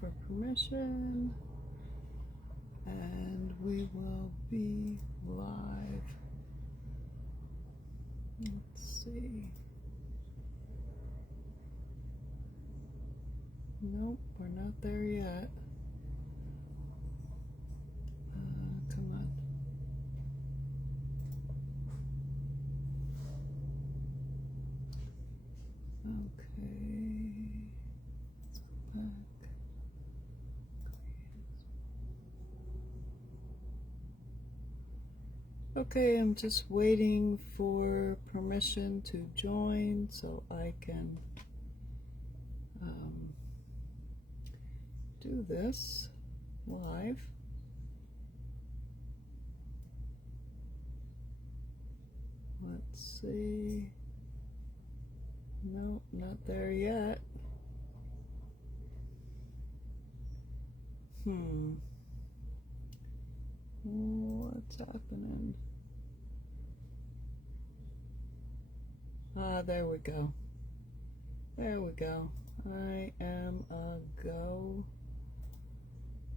for permission, and we will be live. Let's see. Nope, we're not there yet. Come on. Okay. Let's go back. Okay, I'm just waiting for permission to join so I can do this live. Let's see. Nope, not there yet. What's happening? Ah, there we go. There we go. I am a go.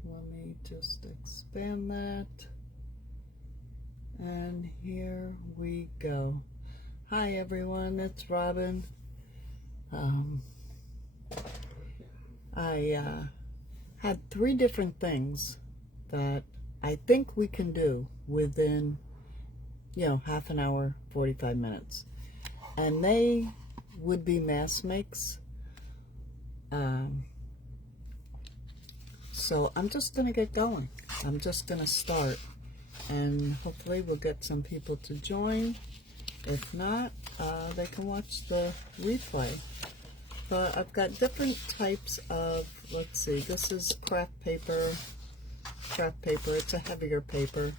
Let me just expand that. And here we go. Hi everyone, it's Robin. I had 3 different things that I think we can do within, half an hour, 45 minutes. And they would be mask makes. So I'm just going to get going. I'm just going to start. And hopefully we'll get some people to join. If not, they can watch the replay. But I've got different types of, let's see, this is craft paper. It's a heavier paper.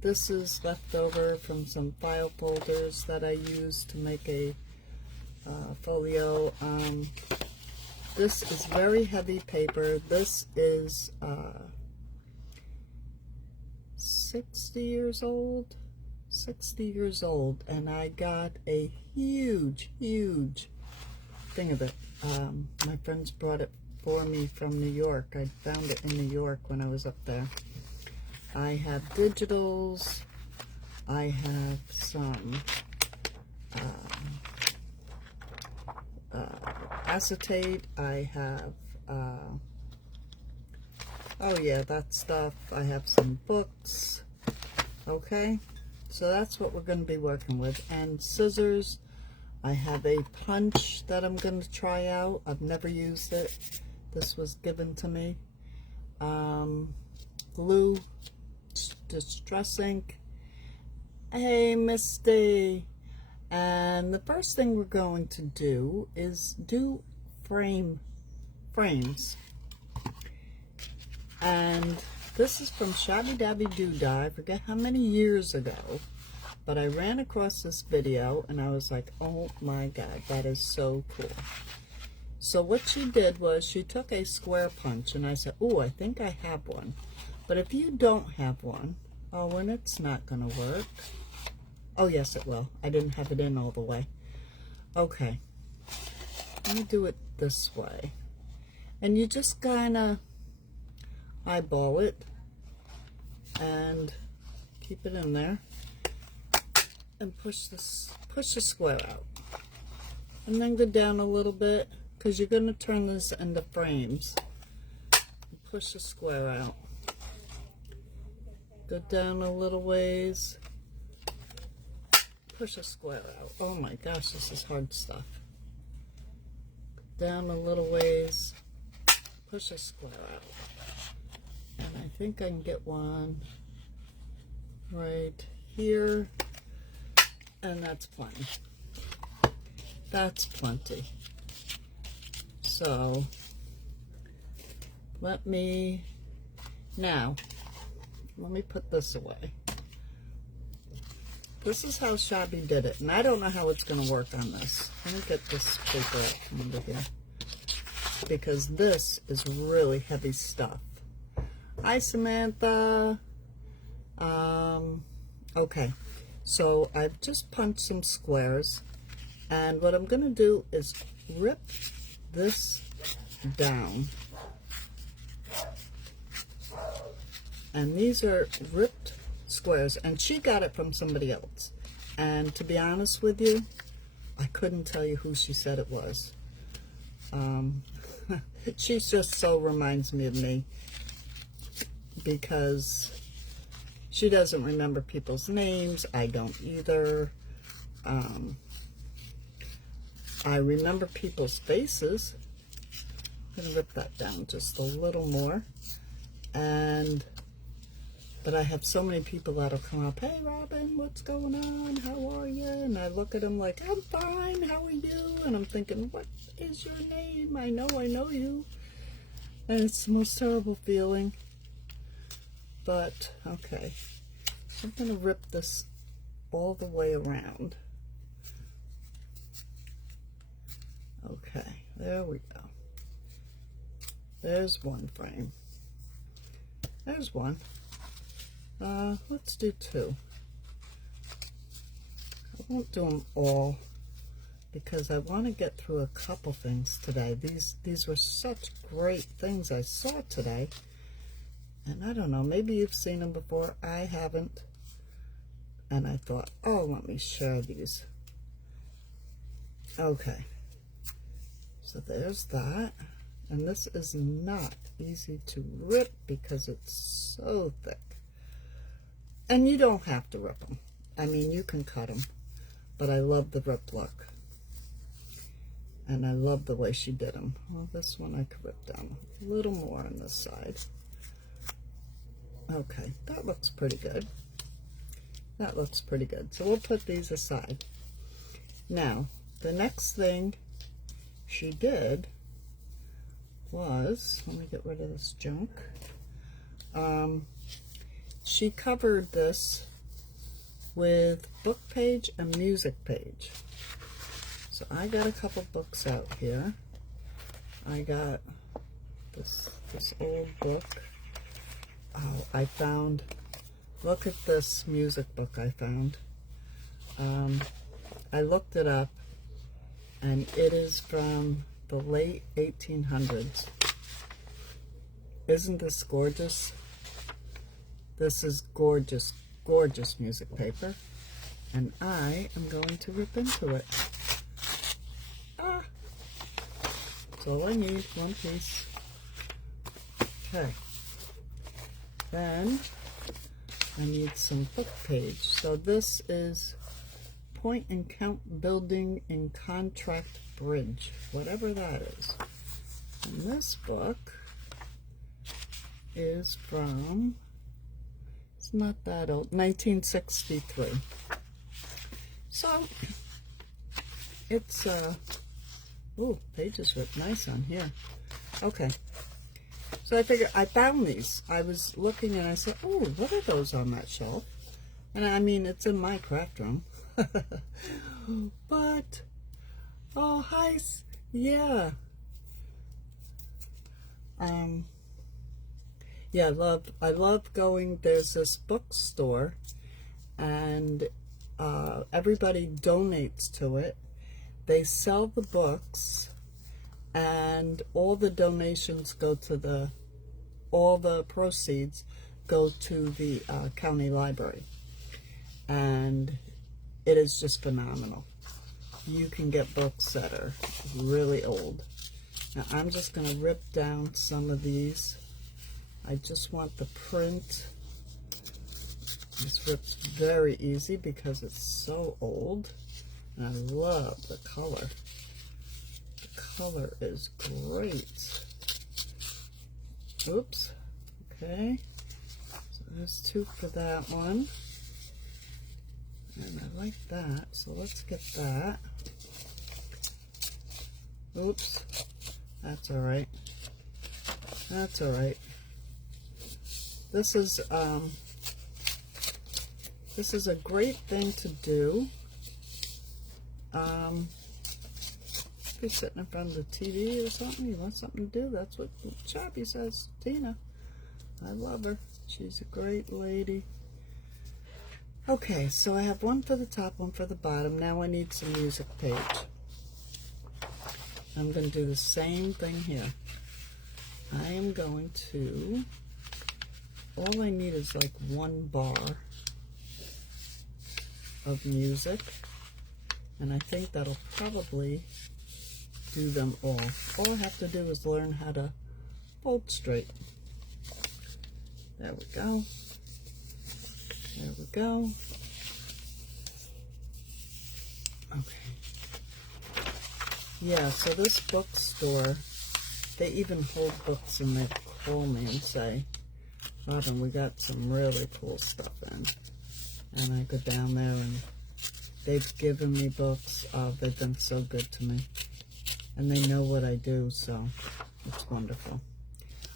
This is leftover from some file folders that I used to make a folio. This is very heavy paper. This is 60 years old, and I got a huge thing of it. My friends brought it for me from New York. I found it in New York when I was up there. I have digitals. I have some acetate. I have oh yeah, that stuff. I have some books. Okay, so that's what we're going to be working with. And scissors. I have a punch that I'm going to try out. I've never used it. This was given to me. Glue, distress ink. Hey, Misty. And the first thing we're going to do is do frames. And this is from Shabby Dabby Doodah. I forget how many years ago. But I ran across this video and I was like, oh my God, that is so cool. So what she did was she took a square punch and I said, oh, I think I have one. But if you don't have one, oh, and it's not going to work. Oh, yes, it will. I didn't have it in all the way. Okay. Let me do it this way. And you just kind of eyeball it and keep it in there. And push the square out, and then go down a little bit because you're going to turn this into frames. Push the square out, go down a little ways, push a square out. Oh my gosh, this is hard stuff. Down a little ways, push a square out, and I think I can get one right here. And that's plenty. That's plenty. So, let me put this away. This is how Shabby did it. And I don't know how it's going to work on this. Let me get this paper out from under here. Because this is really heavy stuff. Hi, Samantha. Okay. So I've just punched some squares, and what I'm going to do is rip this down And these are ripped squares, and she got it from somebody else. And to be honest with you, I couldn't tell you who she said it was. She just so reminds me of me, because she doesn't remember people's names. I don't either. I remember people's faces. I'm going to rip that down just a little more. But I have so many people that'll come up, hey Robin, what's going on? How are you? And I look at them like, I'm fine, how are you? And I'm thinking, what is your name? I know you. And it's the most terrible feeling. But, okay. I'm going to rip this all the way around. Okay, there we go. There's one frame. There's one. Let's do two. I won't do them all because I want to get through a couple things today. These were such great things I saw today. And I don't know, maybe you've seen them before. I haven't. And I thought, oh, let me share these. Okay. So there's that. And this is not easy to rip because it's so thick. And you don't have to rip them. I mean, you can cut them. But I love the rip look. And I love the way she did them. Well, this one I could rip down a little more on this side. Okay, that looks pretty good. That looks pretty good. So we'll put these aside. Now, the next thing she did was, let me get rid of this junk. She covered this with book page and music page. So I got a couple books out here. I got this old book. Oh, I found, look at this music book I found. I looked it up, and it is from the late 1800s. Isn't this gorgeous? This is gorgeous, gorgeous music paper, and I am going to rip into it. Ah! That's all I need, one piece. Okay. Then I need some book page. So this is Point and Count Building in Contract Bridge, whatever that is. And this book is from, it's not that old, 1963. So it's oh, pages look nice on here. Okay. So I figured, I found these. I was looking and I said, oh, what are those on that shelf? And I mean, it's in my craft room. But, oh, hi, yeah. Yeah, I love going, there's this bookstore, and everybody donates to it. They sell the books, and all the donations go to all the proceeds go to the county library. And it is just phenomenal. You can get books that are really old. Now I'm just going to rip down some of these. I just want the print. This rips very easy because it's so old. And I love the color. The color is great. Oops. Okay. So there's two for that one. And I like that, so let's get that. Oops. That's alright. That's alright. This is a great thing to do. If you're sitting in front of the TV or something, you want something to do, that's what Shabby says. Tina. I love her. She's a great lady. Okay, so I have one for the top, one for the bottom. Now I need some music page. I'm going to do the same thing here. I am going to all I need is like one bar of music, and I think that'll probably do them all. All I have to do is learn how to fold straight. There we go. There we go. Okay. Yeah, so this bookstore, they even hold books and they call me and say, Robin, we got some really cool stuff in. And I go down there and they've given me books. They've been so good to me. And they know what I do, so it's wonderful.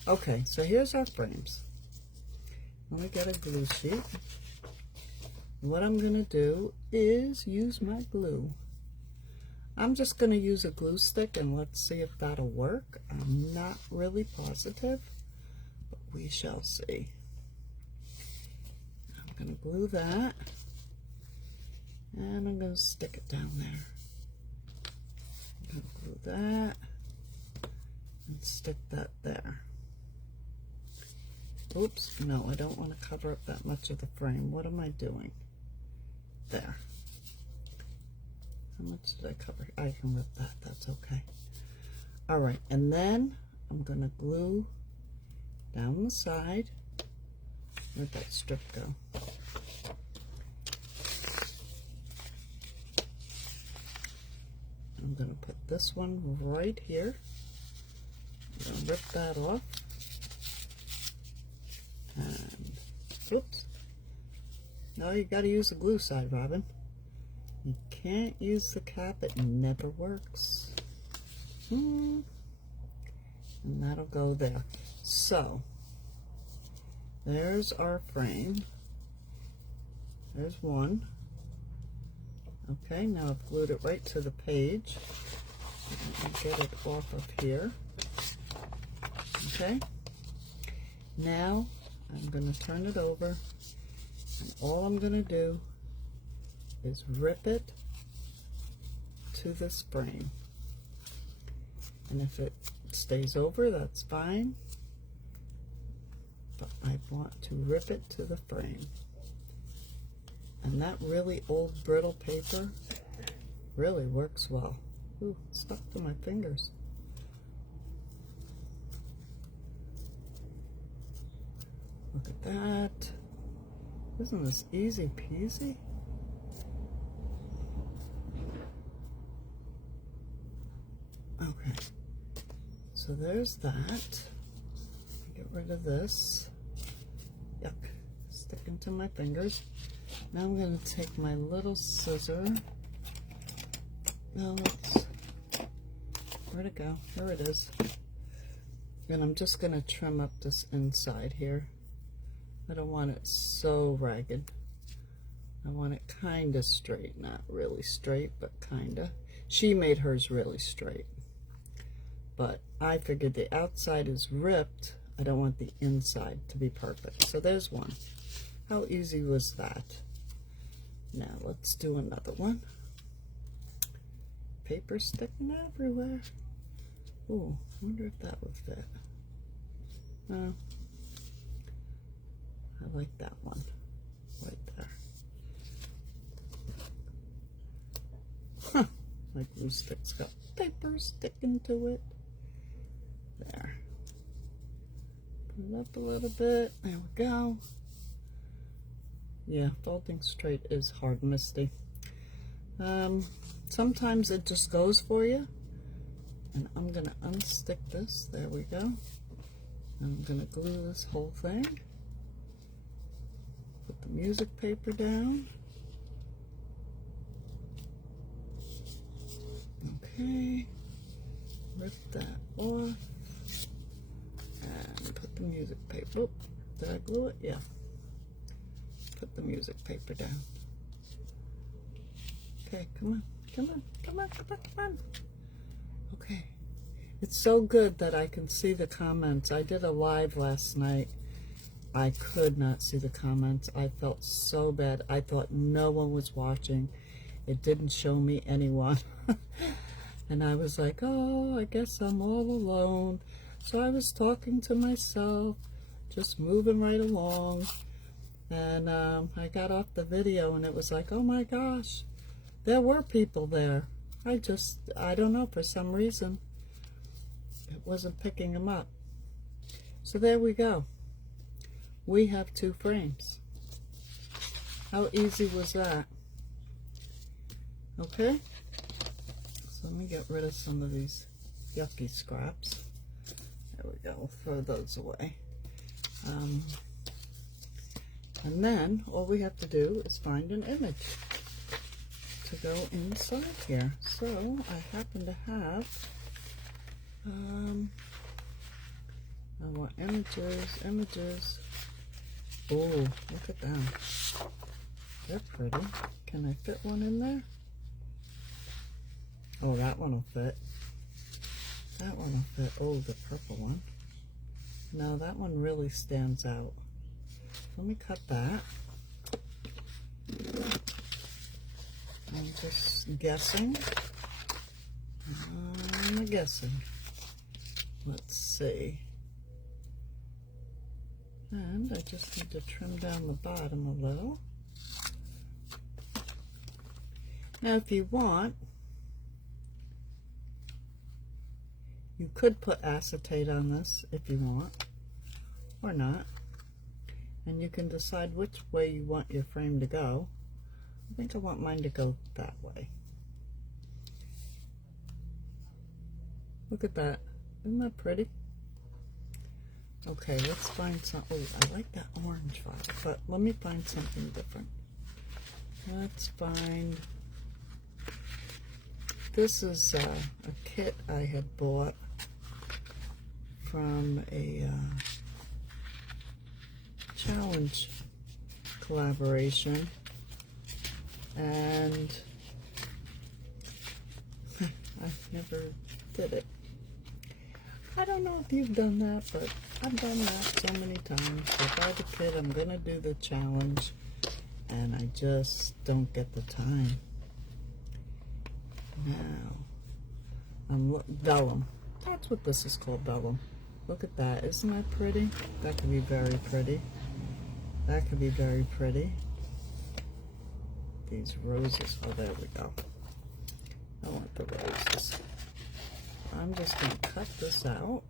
Okay, so here's our frames. Let me get a glue sheet. What I'm going to do is use my glue. I'm just going to use a glue stick and let's see if that'll work. I'm not really positive, but we shall see. I'm going to glue that and I'm going to stick it down there. I'm going to glue that and stick that there. Oops, no, I don't want to cover up that much of the frame. What am I doing? There. How much did I cover? I can rip that, that's okay. All right, and then I'm going to glue down the side. Where'd that strip go? I'm going to put this one right here. I'm going to rip that off. And, oops. No, you got to use the glue side, Robin. You can't use the cap, it never works. And that'll go there. So, there's our frame. There's one. Okay, now I've glued it right to the page. Get it off of here. Okay. Now, I'm going to turn it over, and all I'm going to do is rip it to this frame. And if it stays over, that's fine, but I want to rip it to the frame. And that really old brittle paper really works well. Ooh, it's stuck to my fingers. Look at that. Isn't this easy peasy? Okay, so there's that. Get rid of this. Yuck, sticking to my fingers. Now I'm going to take my little scissor. Now let's, where'd it go? Here it is. And I'm just going to trim up this inside here. I don't want it so ragged. I want it kind of straight, not really straight, but kind of. She made hers really straight. But I figured the outside is ripped. I don't want the inside to be perfect. So there's one. How easy was that? Now let's do another one. Paper sticking everywhere. Ooh, I wonder if that would fit. No. I like that one right there. Huh. My glue stick's got paper sticking to it. There. Put it up a little bit. There we go. Yeah, folding straight is hard, Misty. Sometimes it just goes for you. And I'm going to unstick this. There we go. I'm going to glue this whole thing. Put the music paper down. Okay. Rip that off. And put the music paper. Oh, did I glue it? Yeah. Put the music paper down. Okay, come on. Come on. Come on. Come on. Come on. Okay. It's so good that I can see the comments. I did a live last night. I could not see the comments. I felt so bad. I thought no one was watching. It didn't show me anyone. And I was like, oh, I guess I'm all alone. So I was talking to myself, just moving right along. And I got off the video and it was like, oh my gosh, there were people there. I don't know, for some reason, it wasn't picking them up. So there we go. We have 2 frames. How easy was that? Okay. So let me get rid of some of these yucky scraps. There we go. Throw those away. And then all we have to do is find an image to go inside here. So I happen to have, I want images. Oh, look at them. They're pretty. Can I fit one in there? Oh, that one will fit. That one will fit. Oh, the purple one. No, that one really stands out. Let me cut that. I'm just guessing. I'm guessing. Let's see. And I just need to trim down the bottom a little. Now, if you want, you could put acetate on this if you want, or not. And you can decide which way you want your frame to go. I think I want mine to go that way. Look at that. Isn't that pretty? Okay, let's find some. Oh, I like that orange vibe, but let me find something different. Let's find. This is a kit I had bought from a challenge collaboration, and I never did it. I don't know if you've done that, but I've done that so many times. I buy the kit, I'm gonna do the challenge, and I just don't get the time. Now, vellum. That's what this is called, vellum. Look at that. Isn't that pretty? That could be very pretty. That could be very pretty. These roses. Oh, there we go. I want the roses. I'm just going to cut this out.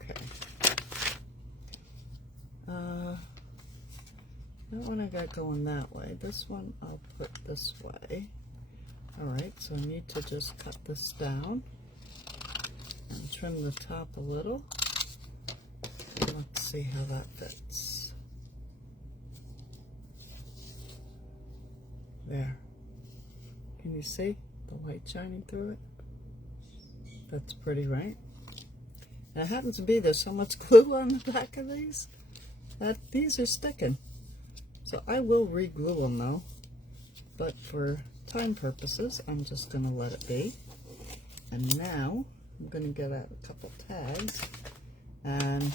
Okay. That one I got going that way. This one I'll put this way. Alright, so I need to just cut this down and trim the top a little. Let's see how that fits. There. Can you see the light shining through it? That's pretty, right? And it happens to be there's so much glue on the back of these that these are sticking. So I will re-glue them though, but for time purposes, I'm just going to let it be. And now I'm going to get out a couple tags, and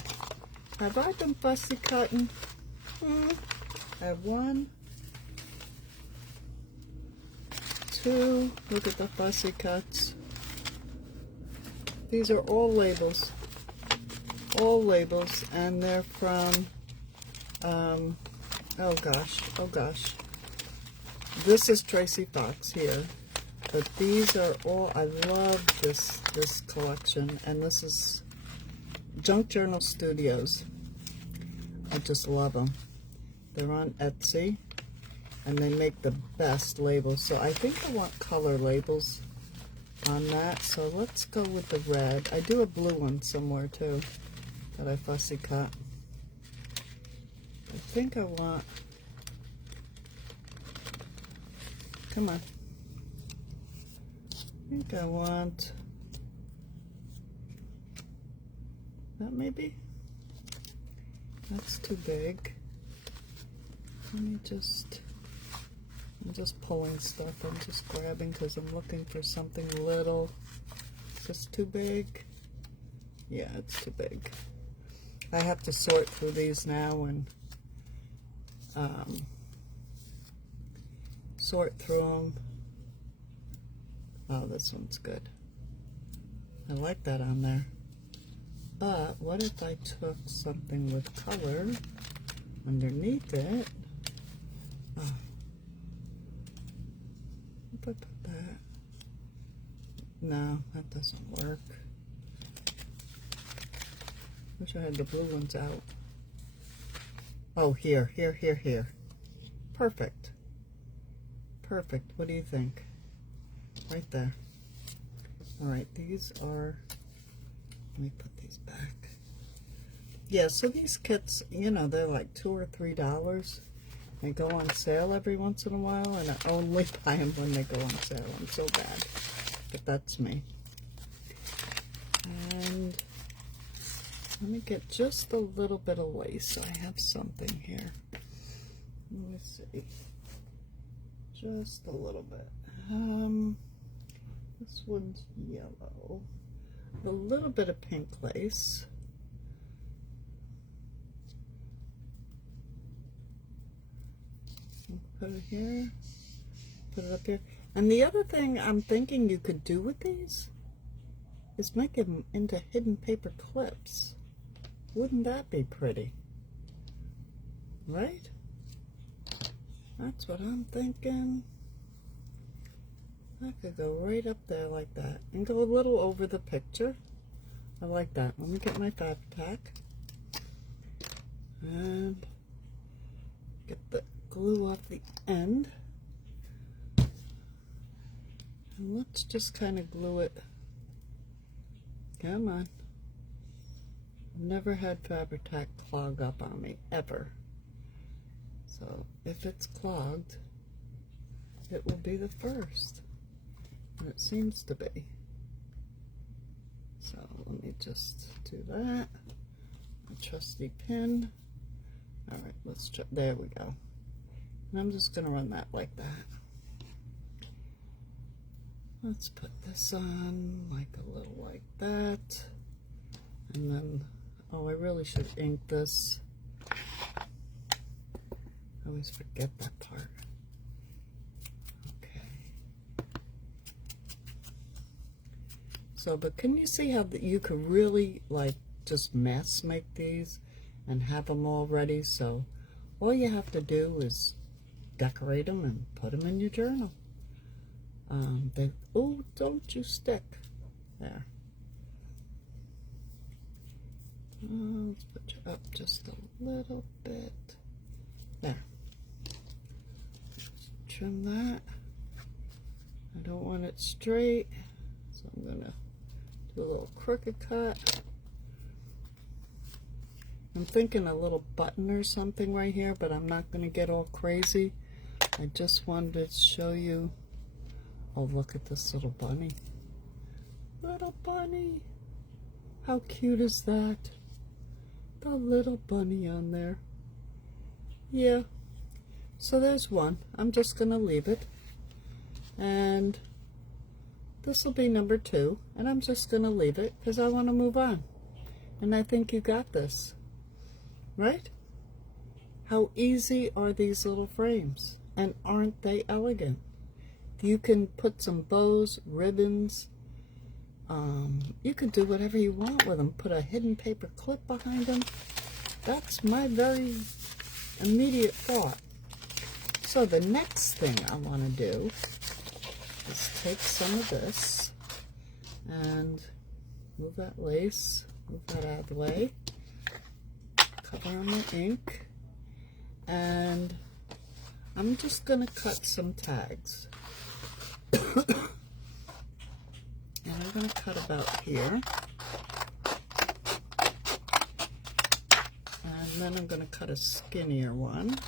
have I been fussy cutting? I have 1, 2, look at the fussy cuts. These are all labels, and they're from, oh gosh. This is Tracy Fox here, but these are all, I love this collection, and this is Junk Journal Studios. I just love them. They're on Etsy, and they make the best labels. So I think I want color labels on that, so let's go with the red. I do a blue one somewhere too that I fussy cut. I think I want, come on, I think I want that maybe. That's too big. Let me just, I'm just pulling stuff. I'm just grabbing because I'm looking for something little. Just too big? Yeah, it's too big. I have to sort through these now and sort through them. Oh, this one's good. I like that on there. But what if I took something with color underneath it? Oh. If I put that? No, that doesn't work. Wish I had the blue ones out. Oh, here. Perfect. Perfect. What do you think? Right there. All right, these are, let me put these back. Yeah, so these kits, you know, they're like $2 or $3. They go on sale every once in a while, and I only buy them when they go on sale. I'm so bad, but that's me. And let me get just a little bit of lace so I have something here. Let me see. Just a little bit. This one's yellow. A little bit of pink lace. Put it here. Put it up here. And the other thing I'm thinking you could do with these is make them into hidden paper clips. Wouldn't that be pretty? Right? That's what I'm thinking. I could go right up there like that and go a little over the picture. I like that. Let me get my Fab-Tac and get the glue off the end. And let's just kind of glue it. Come on. I've never had Fab-Tac clog up on me, ever. So if it's clogged, it will be the first. And it seems to be. So let me just do that. A trusty pin. All right, let's try. There we go. And I'm just gonna run that like that. Let's put this on like a little like that. And then, oh, I really should ink this. I always forget that part. So, but can you see how you could really like just mass make these and have them all ready? So all you have to do is decorate them and put them in your journal. Oh, don't you stick there. Let's put you up just a little bit. There. Trim that. I don't want it straight, so I'm gonna do a little crooked cut. I'm thinking a little button or something right here, but I'm not going to get all crazy. I just wanted to show you. Oh, look at this little bunny. Little bunny. How cute is that? The little bunny on there. Yeah. So there's one. I'm just going to leave it. And this will be number 2, and I'm just going to leave it because I want to move on. And I think you got this, right? How easy are these little frames? And aren't they elegant? You can put some bows, ribbons. You can do whatever you want with them. Put a hidden paper clip behind them. That's my very immediate thought. So the next thing I want to do is take some of this and move that lace, move that out of the way, cover on my ink, and I'm just going to cut some tags. And I'm going to cut about here, and then I'm going to cut a skinnier one.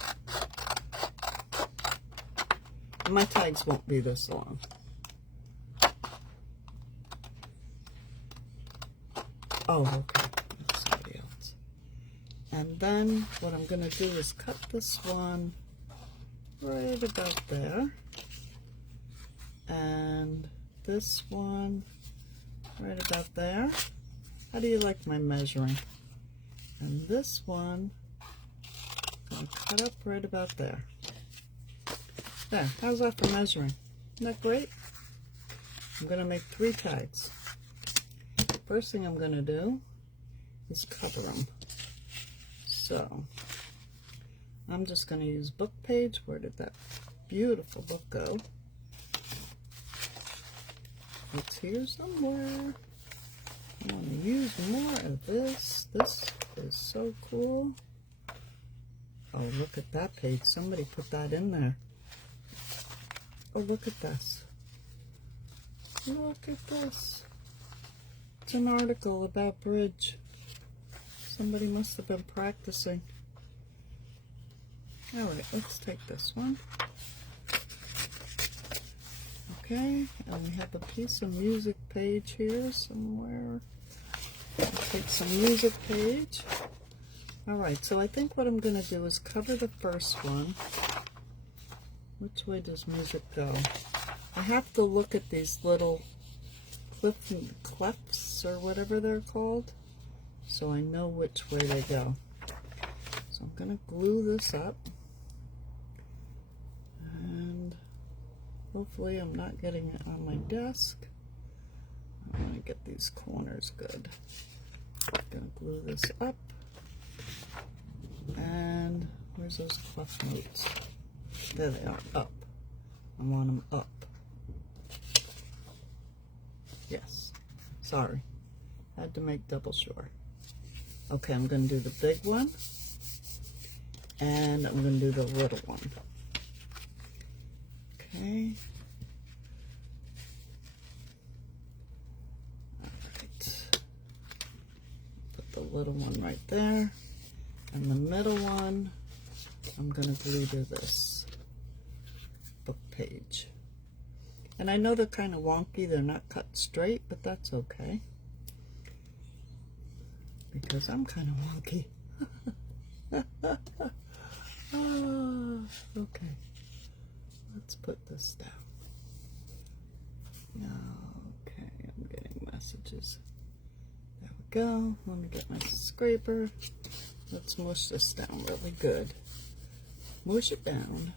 My tags won't be this long. Oh, okay. That's somebody else. And then what I'm going to do is cut this one right about there. And this one right about there. How do you like my measuring? And this one, I'm going to cut up right about there. There, how's that for measuring? Isn't that great? I'm going to make 3 tags. First thing I'm going to do is cover them. So I'm just going to use book page. Where did that beautiful book go? It's here somewhere. I want to use more of this. This is so cool. Oh, look at that page. Somebody put that in there. Oh, look at this. Look at this. It's an article about bridge. Somebody must have been practicing. All right, let's take this one. Okay, and we have a piece of music page here somewhere. I'll take some music page. All right, so I think what I'm going to do is cover the first one. Which way does music go? I have to look at these little clefts or whatever they're called, so I know which way they go. So I'm going to glue this up. And hopefully I'm not getting it on my desk. I want to get these corners good. I'm going to glue this up. And where's those cleft notes? There they are, up. I want them up. Yes, sorry. Had to make double sure. Okay, I'm going to do the big one. And I'm going to do the little one. Okay. Alright. Put the little one right there. And the middle one, I'm going to glue to this book page. And I know they're kind of wonky. They're not cut straight, but that's okay. Because I'm kind of wonky. Okay. Let's put this down. Okay, I'm getting messages. There we go. Let me get my scraper. Let's mush this down really good. Mush it down.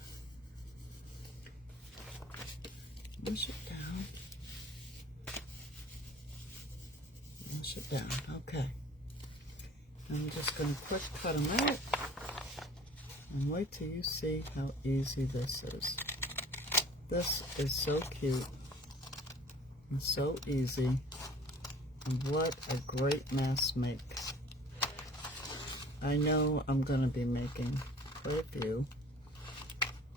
Mush it down. Mush it down. Okay. I'm just going to quick cut them out. And wait till you see how easy this is. This is so cute. And so easy. And what a great mask make. I know I'm going to be making quite a few.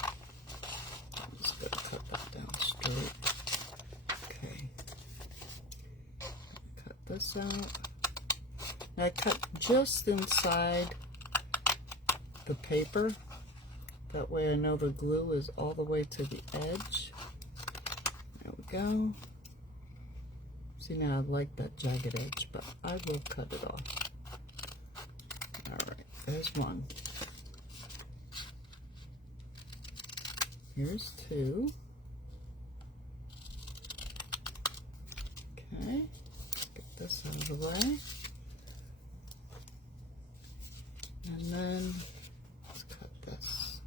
I'm just going to cut that down straight. Okay. Cut this out. Now I cut just inside the paper. That way I know the glue is all the way to the edge. There we go. See, now I like that jagged edge, but I will cut it off. Alright, there's one. Here's two. Okay, get this out of the way. And then let's cut this.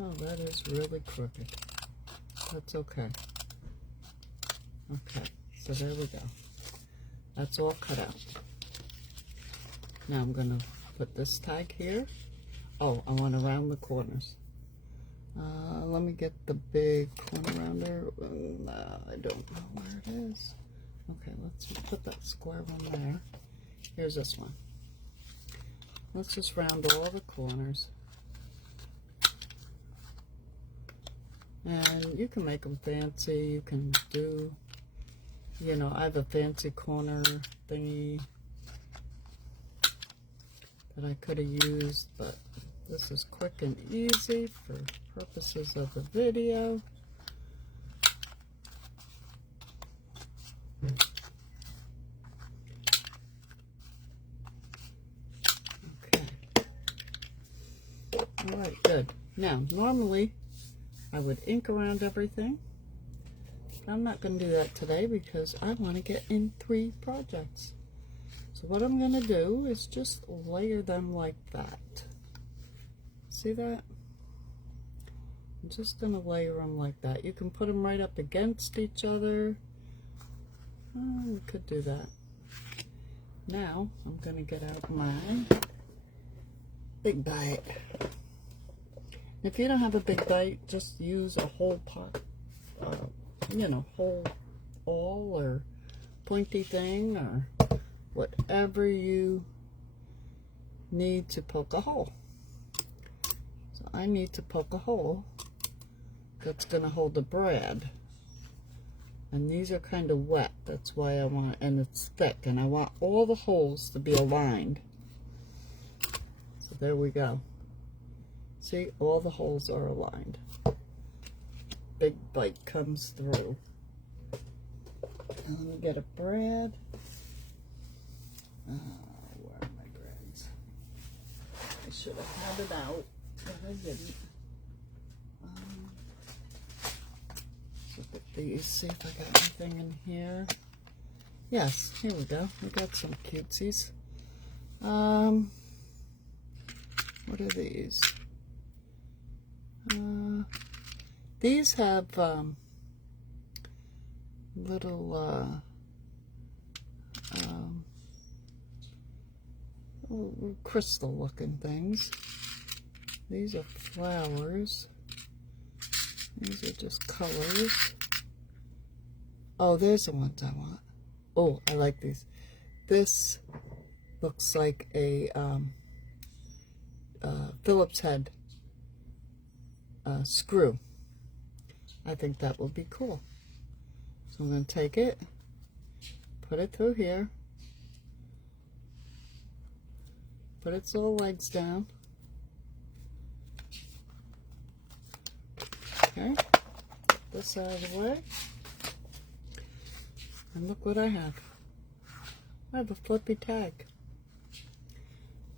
Oh, that is really crooked. That's okay. Okay, so there we go. That's all cut out. Now I'm going to put this tag here. Oh, I want to round the corners. Let me get the big corner rounder. I don't know where it is. Okay, let's put that square one there. Here's this one. Let's just round all the corners. And you can make them fancy. You can do, you know, I have a fancy corner thingy that I could have used, but this is quick and easy for purposes of the video. Okay. All right, good. Now, normally I would ink around everything. But I'm not going to do that today because I want to get in 3 projects. So what I'm going to do is just layer them like that. See that? I'm just going to layer them like that. You can put them right up against each other. Oh, we could do that. Now I'm going to get out my big bite. If you don't have a big bite, just use a whole pot, you know, whole awl or pointy thing or whatever you need to poke a hole. So I need to poke a hole that's going to hold the bread. And these are kind of wet, that's why I want, and it's thick, and I want all the holes to be aligned. So there we go. See, all the holes are aligned. Big bite comes through. Now let me get a bread. Where are my breads? I should have had it out, but I didn't. Look at these, see if I got anything in here. Yes, here we go. We got some cutesies. What are these? These have little crystal looking things. These are flowers. These are just colors. Oh, there's the ones I want. Oh, I like these. This looks like a Phillips head screw. I think that will be cool. So I'm going to take it, put it through here, put its little legs down. Okay, get this out of the way. And look what I have. I have a flippy tag.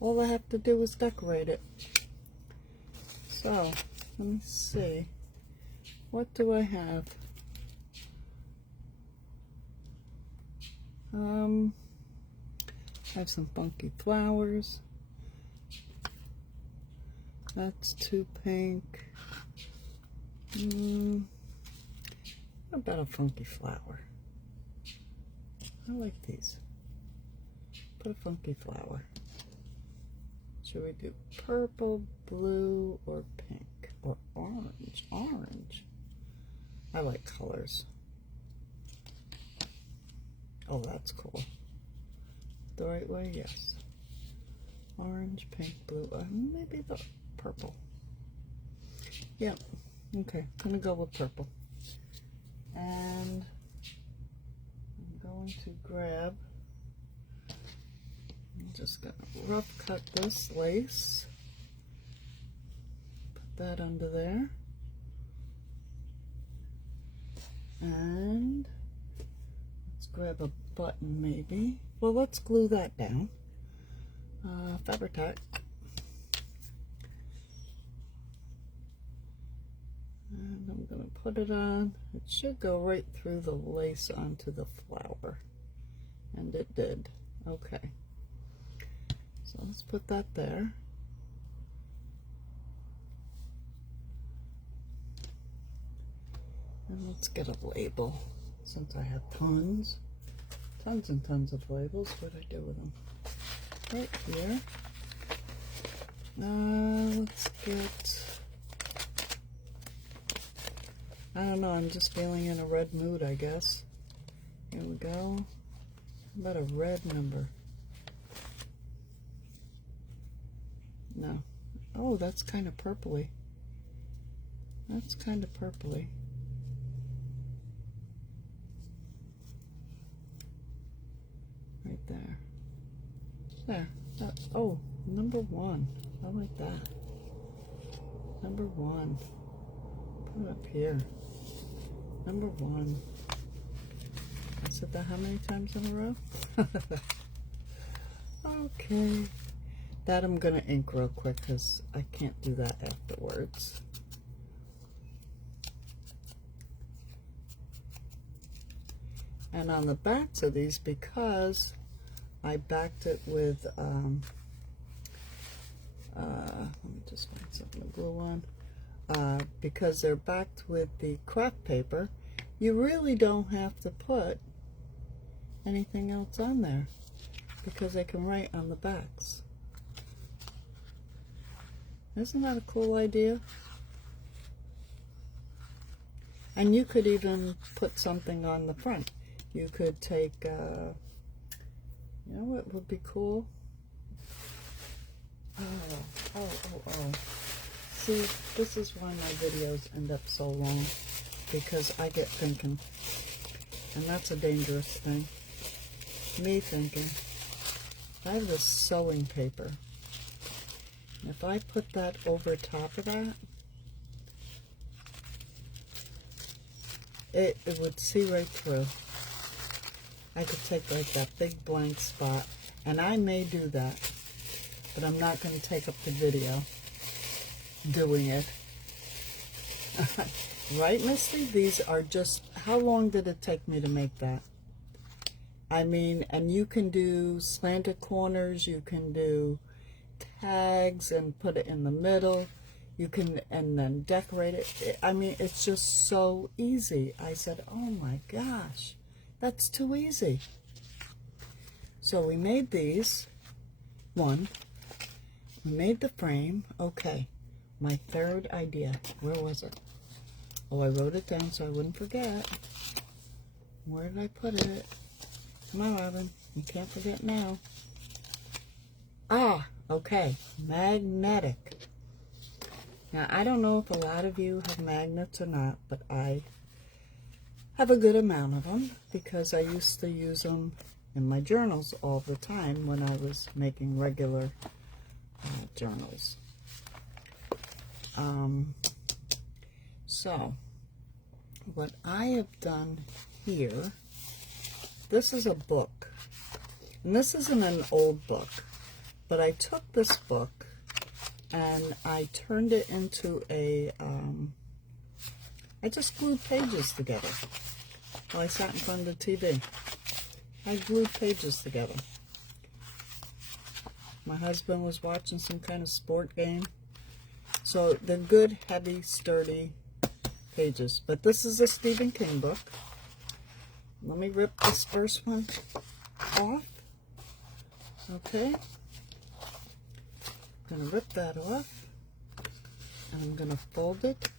All I have to do is decorate it. So, let me see. What do I have? I have some funky flowers. That's too pink. What about a funky flower? I like these. Put a funky flower. Should we do purple, blue, or pink? Or orange? Orange. I like colors. Oh, that's cool. The right way? Yes. Orange, pink, blue. Maybe the purple. Yep. Okay, I'm going to go with purple. And I'm going to grab, I'm just going to rough cut this lace. Put that under there. And let's grab a button maybe. Well, let's glue that down. Fabric-Tac. And I'm going to put it on. It should go right through the lace onto the flower. And it did. Okay. So let's put that there. And let's get a label. Since I have tons and tons of labels, what do I do with them? Right here. Let's get, I don't know, I'm just feeling in a red mood, I guess. Here we go. How about a red number? No. Oh, that's kind of purpley. That's kind of purpley. Right there. There. Oh, number 1. I like that. Number 1. Put it up here. Number 1. I said that how many times in a row? Okay. That I'm going to ink real quick because I can't do that afterwards. And on the backs of these, because I backed it with, let me just find something to glue on. Because they're backed with the craft paper, you really don't have to put anything else on there because they can write on the backs. Isn't that a cool idea? And you could even put something on the front. You could take, you know what would be cool? Oh. See, this is why my videos end up so long, because I get thinking. And that's a dangerous thing. Me thinking. I have this sewing paper. If I put that over top of that, it would see right through. I could take like that big blank spot, and I may do that, but I'm not going to take up the video doing it. Right, Misty? These are just, how long did it take me to make that? I mean, and you can do slanted corners, you can do tags and put it in the middle, you can, and then decorate it. I mean, it's just so easy. I said, oh my gosh, that's too easy. So we made these. One, we made the frame. Okay, my third idea, where was it? Oh, I wrote it down so I wouldn't forget. Where did I put it? Come on, Robin, you can't forget now. Ah, okay, magnetic. Now, I don't know if a lot of you have magnets or not, but I have a good amount of them because I used to use them in my journals all the time when I was making regular journals. So, what I have done here, this is a book, and this isn't an old book, but I took this book and I turned it into a, I just glued pages together while I sat in front of the TV. I glued pages together. My husband was watching some kind of sport game. So they're good, heavy, sturdy pages. But this is a Stephen King book. Let me rip this first one off. Okay. I'm going to rip that off. And I'm going to fold it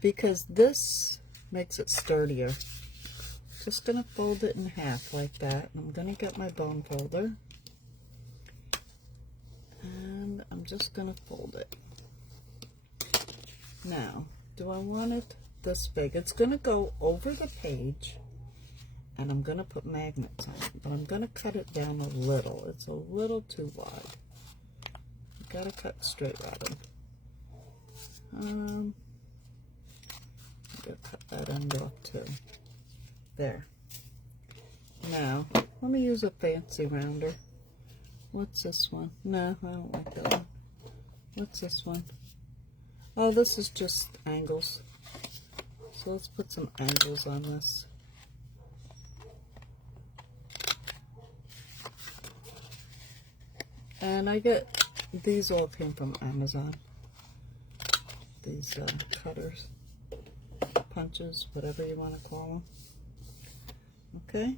because this makes it sturdier. Just going to fold it in half like that. And I'm going to get my bone folder. And I'm just going to fold it. Now, do I want it this big? It's going to go over the page, and I'm going to put magnets on it, but I'm going to cut it down a little. It's a little too wide. You got to cut straight, Robin. I'm going to cut that end off too. There. Now, let me use a fancy rounder. What's this one? No, I don't like that one. What's this one? Oh, this is just angles. So let's put some angles on this. And I get, these all came from Amazon. These cutters, punches, whatever you want to call them. Okay.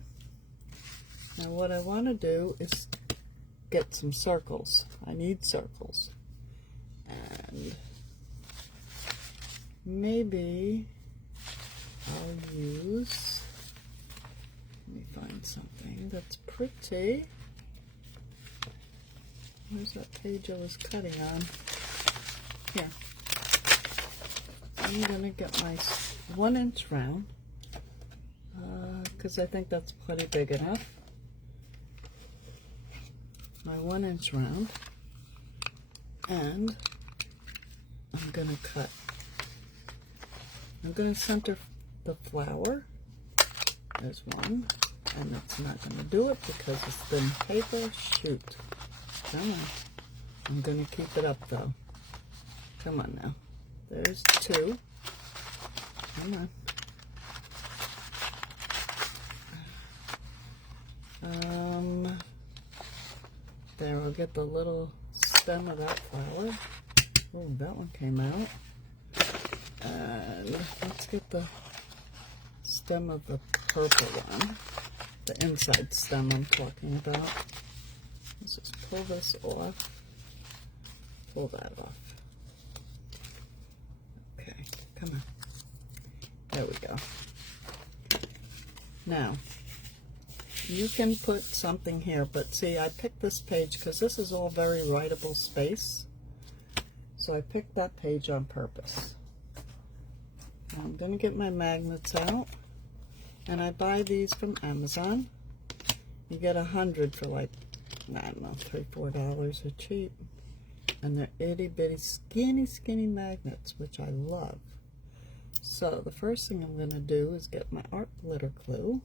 Now what I want to do is get some circles. I need circles. And maybe I'll use, let me find something that's pretty. Where's that page I was cutting on? Here. I'm going to get my 1-inch round because I think that's plenty big enough. My 1-inch round, and I'm going to cut. I'm going to center the flower. There's one, and it's not going to do it because it's thin paper. Shoot. Come on. I'm going to keep it up though. Come on now. There's 2. Come on. get the little stem of that flower. Oh, that one came out. And let's get the stem of the purple one. The inside stem I'm talking about. Let's just pull this off. Pull that off. Okay, come on. There we go. Now, you can put something here, but see, I picked this page because this is all very writable space. So I picked that page on purpose. Now I'm going to get my magnets out. And I buy these from Amazon. You get 100 for like, I don't know, $3-4 are cheap. And they're itty bitty skinny magnets, which I love. So the first thing I'm going to do is get my art glitter glue.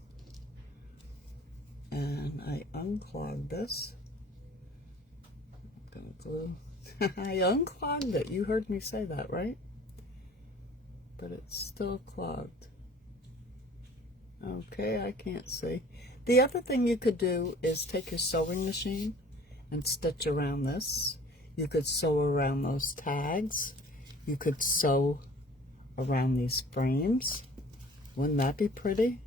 And I unclog this. I'm going to glue. I unclogged it. You heard me say that, right? But it's still clogged. Okay, I can't see. The other thing you could do is take your sewing machine and stitch around this. You could sew around those tags. You could sew around these frames. Wouldn't that be pretty?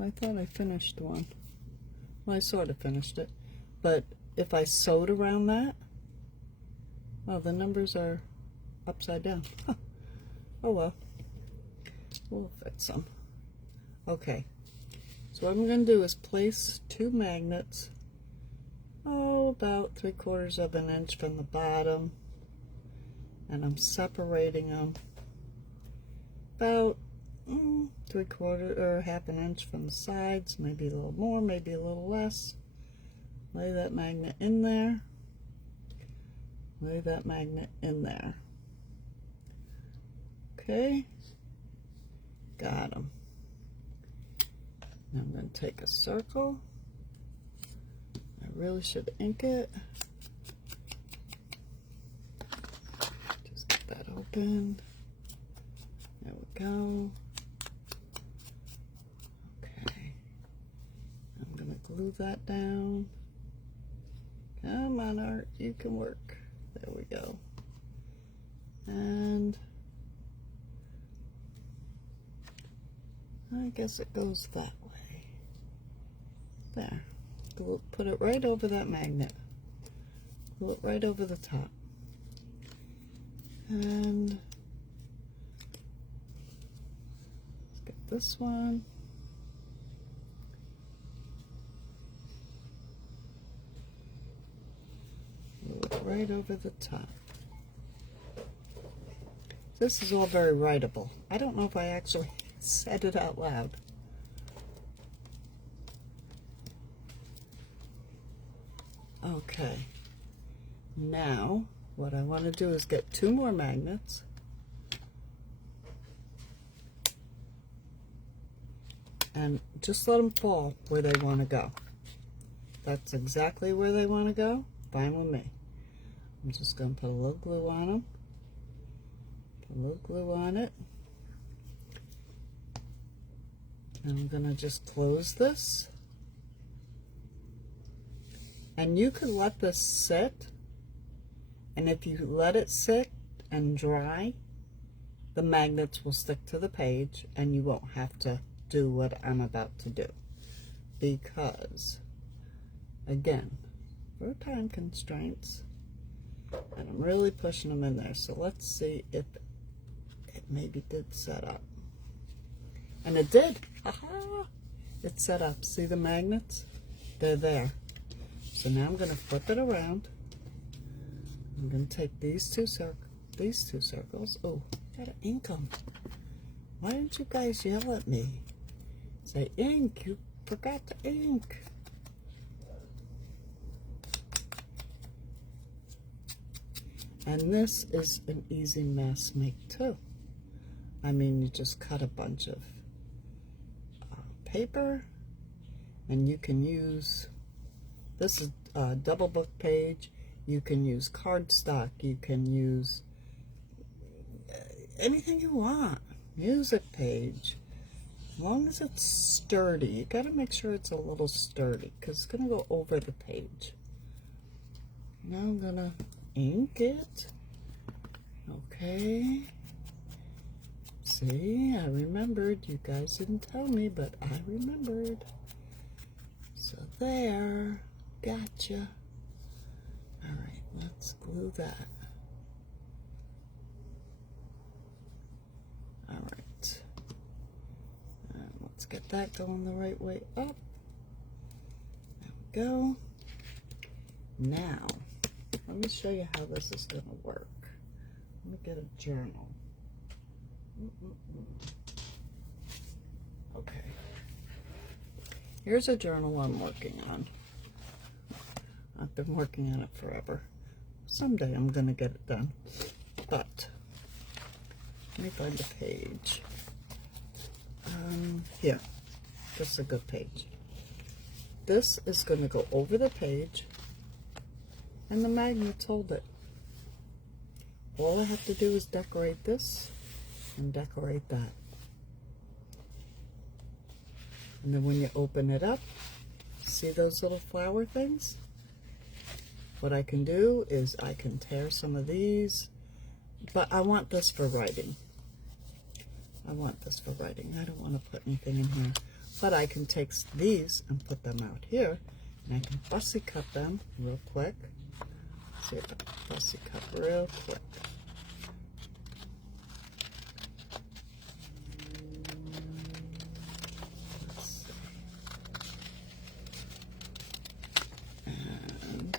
I thought I finished one. Well, I sort of finished it. But if I sewed around that, oh, the numbers are upside down. Oh well. We'll fit some. Okay, so what I'm going to do is place 2 magnets, about 3/4 of an inch from the bottom, and I'm separating them about 3/4 or half an inch from the sides, maybe a little more, maybe a little less. Lay that magnet in there, lay that magnet in there. Okay. Got them. Now I'm going to take a circle. I really should ink it. Just get that open. There we go. Okay. I'm going to glue that down. Come on, Art. You can work. There we go. And I guess it goes that way. There. Put it right over that magnet. Glue it right over the top. And let's get this one. Glue it right over the top. This is all very writable. I don't know if I actually said it out loud. Okay, now what I want to do is get 2 more magnets and just let them fall where they want to go. That's exactly where they want to go. Fine with me. I'm just going to put a little glue on them. Put a little glue on it. And I'm going to just close this. And you can let this sit. And if you let it sit and dry, the magnets will stick to the page and you won't have to do what I'm about to do. Because, again, for time constraints, and I'm really pushing them in there. So let's see if it maybe did set up. And it did. Aha! It's set up. See the magnets? They're there. So now I'm going to flip it around. I'm going to take these two circles. Oh, I gotta ink them. Why didn't you guys yell at me? Say ink. You forgot to ink. And this is an easy mass make too. I mean, you just cut a bunch of paper, and you can use, this is a double book page, you can use cardstock, you can use anything you want, music page, As long as it's sturdy, you gotta make sure it's a little sturdy because it's gonna go over the page. Now I'm gonna ink it. Okay. See, I remembered. You guys didn't tell me, but I remembered. So there. Gotcha. Alright, let's glue that. Alright. And let's get that going the right way up. There we go. Now, let me show you how this is going to work. Let me get a journal. Okay. Here's a journal I'm working on. I've been working on it forever. Someday I'm going to get it done. But, let me find a page. Here. This is a good page. This is going to go over the page. And the magnets hold it. All I have to do is decorate this and decorate that. And then when you open it up, see those little flower things? What I can do is I can tear some of these, but I want this for writing. I want this for writing. I don't want to put anything in here. But I can take these and put them out here, and I can fussy cut them real quick. See if I can fussy cut real quick. Let's see. And,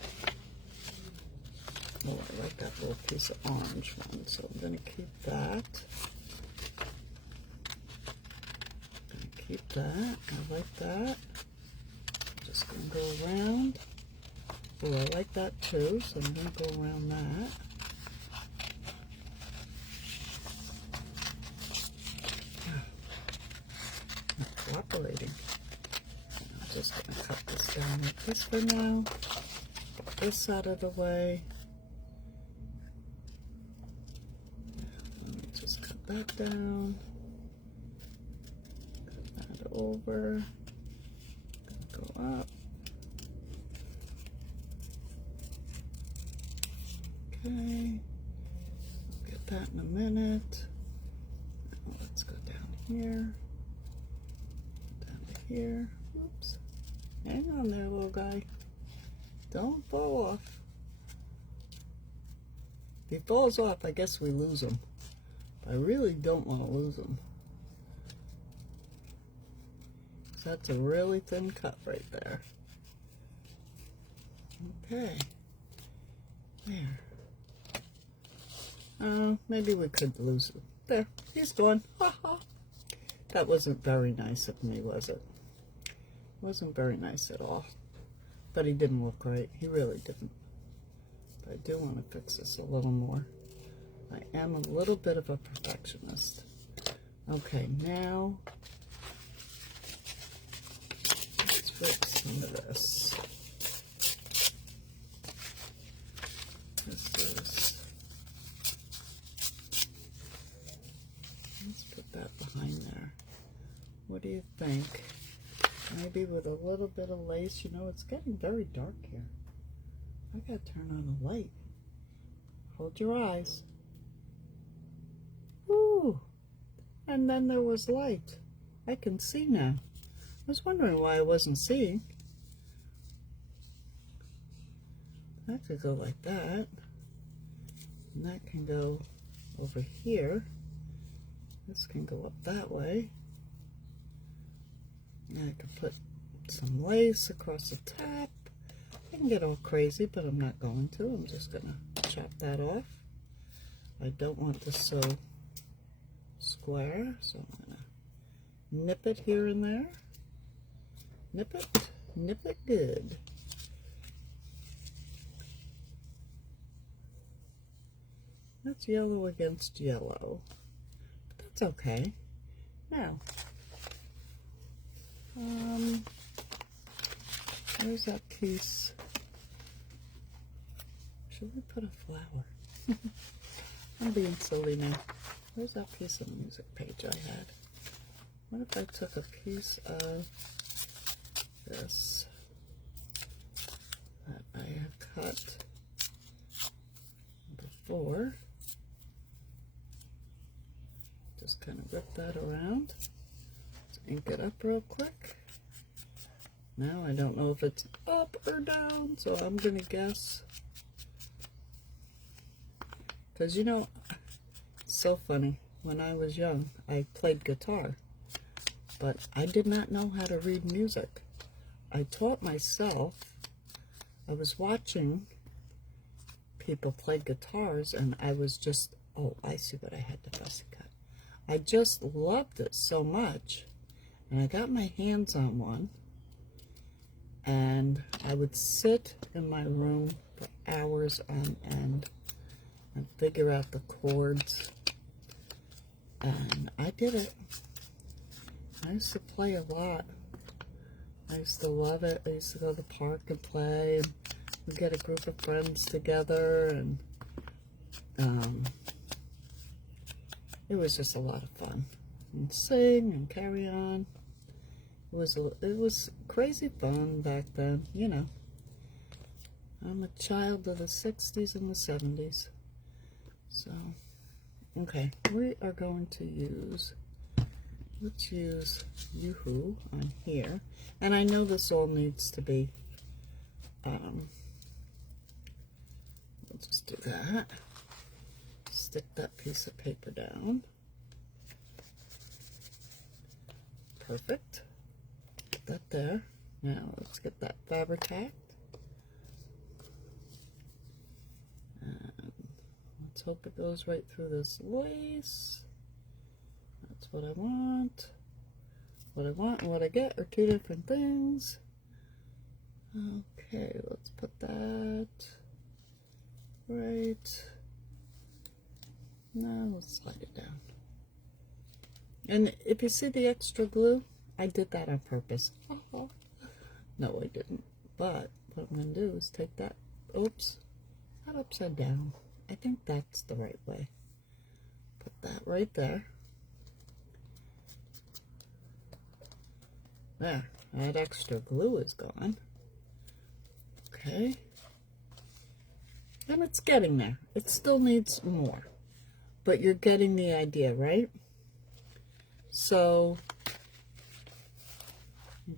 oh, I like that little piece of orange one, so I'm going to keep that. Keep that. I like that. Just going to go around. Oh, I like that too, so I'm going to go around that. Not cooperating. I'm just going to cut this down like this for now. Get this out of the way. Let me just cut that down. Over, go up. Okay, we'll get that in a minute. Now let's go down here, down to here. Oops, hang on there, little guy. Don't fall off. If he falls off, I guess we lose him. I really don't want to lose him. That's a really thin cut right there. Okay. There. Maybe we could lose him. There. He's gone. Ha ha. That wasn't very nice of me, was it? Wasn't very nice at all. But he didn't look right. He really didn't. But I do want to fix this a little more. I am a little bit of a perfectionist. Okay, now fix some of this. Let's put that behind there. What do you think? Maybe with a little bit of lace. You know, it's getting very dark here. I gotta turn on the light. Hold your eyes. Ooh! And then there was light. I can see now. I was wondering why I wasn't seeing. That could go like that. And that can go over here. This can go up that way. And I can put some lace across the top. I can get all crazy, but I'm not going to. I'm just going to chop that off. I don't want this so square, so I'm going to nip it here and there. Nip it good. That's yellow against yellow. But that's okay. Now, where's that piece? Should we put a flower? I'm being silly now. Where's that piece of the music page I had? What if I took a piece of this that I have cut before? Just kind of rip that around. Let's ink it up real quick. Now I don't know if it's up or down, so I'm gonna guess. Because you know, it's so funny. When I was young, I played guitar, but I did not know how to read music. I taught myself. I was watching people play guitars, and I was just, oh, I see what I had to fussy cut. I just loved it so much, and I got my hands on one, and I would sit in my room for hours on end and figure out the chords, and I did it. I used to play a lot. I used to love it. I used to go to the park and play, and we'd get a group of friends together, and it was just a lot of fun. And sing and carry on. It was crazy fun back then, you know. I'm a child of the 60s and the 70s. So, okay, we are going to use, let's use Yoo-Hoo on here. And I know this all needs to be, we'll just do that. Stick that piece of paper down. Perfect. Put that there. Now let's get that Fabri-Tac. And let's hope it goes right through this lace. That's what I want. What I want and what I get are two different things. Okay, let's put that right. Now let's slide it down. And if you see the extra glue, I did that on purpose. No, I didn't. But what I'm going to do is take that, oops, not upside down. I think that's the right way. Put that right there. There, that extra glue is gone. Okay. And it's getting there. It still needs more. But you're getting the idea, right? So,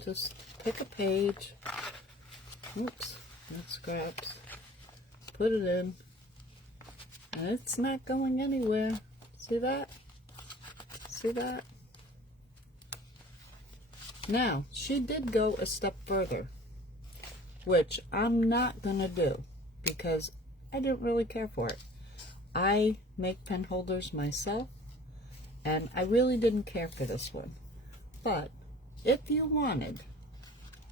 just pick a page. Oops, that scraps. Put it in. And it's not going anywhere. See that? See that? Now, she did go a step further, which I'm not going to do because I didn't really care for it. I make pen holders myself, and I really didn't care for this one. But if you wanted,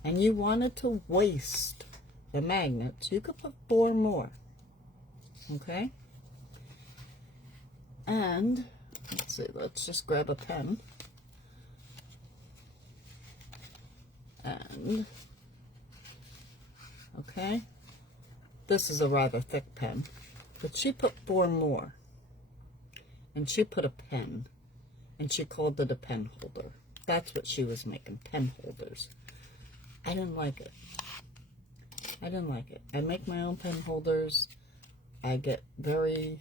and you wanted to waste the magnets, you could put 4 more. Okay? And, let's see, let's just grab a pen. And, okay, this is a rather thick pen, but she put 4 more, and she put a pen, and she called it a pen holder. That's what she was making, pen holders. I didn't like it. I didn't like it. I make my own pen holders. I get very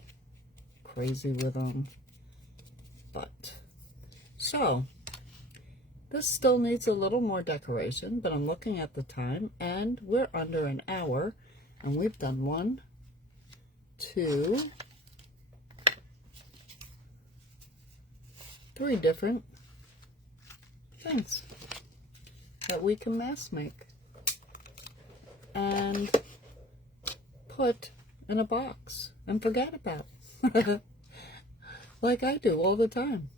crazy with them, but, so, this still needs a little more decoration, but I'm looking at the time, and we're under an hour, and we've done 1, 2, 3 different things that we can mass make and put in a box and forget about, like I do all the time.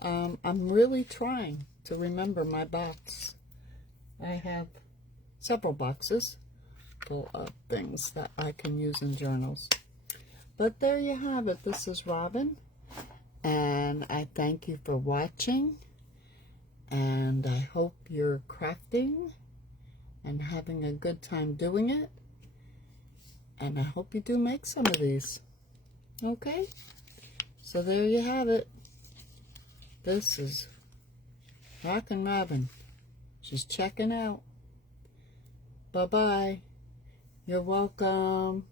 I'm really trying to remember my box. I have several boxes full of things that I can use in journals. But there you have it. This is Robin, and I thank you for watching, and I hope you're crafting and having a good time doing it, and I hope you do make some of these. Okay? So there you have it. This is Rockin' Robin. She's checking out. Bye-bye. You're welcome.